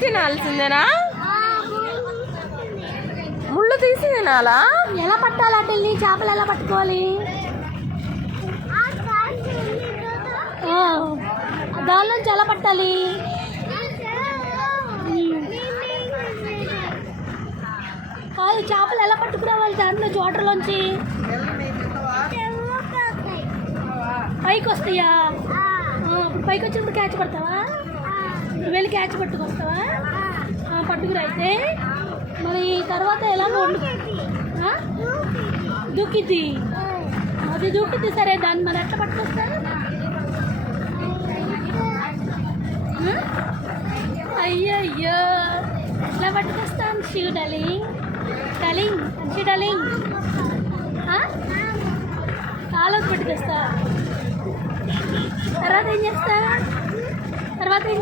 తినాల్సిందేనా? ముళ్ళు తీసి తినాలా? ఎలా పట్టాలి అటల్ని? చేపలు ఎలా పట్టుకోవాలి? దానిలోంచి ఎలా పట్టాలి? కాదు, చేపలు ఎలా పట్టుకురావాలి దాంట్లో వాటర్లోంచి? పైకి వస్తాయా? ఇప్పుడు పైకి వచ్చినప్పుడు క్యాచ్ పడతావా? నువ్వు వెళ్ళి క్యాచ్ పట్టుకొస్తావా? పట్టుకురా. అయితే మరి తర్వాత ఎలా వండు? దూకిద్ది. అది దూకిద్ది. సరే, దాన్ని మరి ఎట్లా పట్టుకొస్తారు? అయ్యయ్యో, ఎట్లా పట్టుకొస్తాను? Shoe darling, darling, shoe darling. కాలోకి పట్టుకొస్తా. తర్వాత ఏం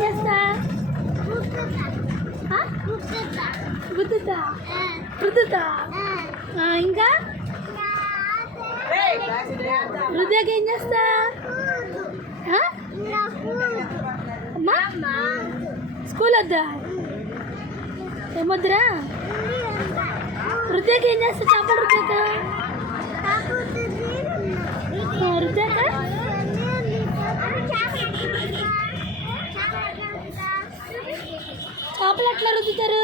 చేస్తా? గుద్దుతా. రుద్దుతా. ఇంకా రుద్దాక ఏం చేస్తా? అమ్మా, స్కూల్ వద్దా? ఏమొద్దురా? రుద్దాక ఏం చేస్తా? చేపలు రుద్దాక చేపలు ఎట్లా రుద్దుతారు?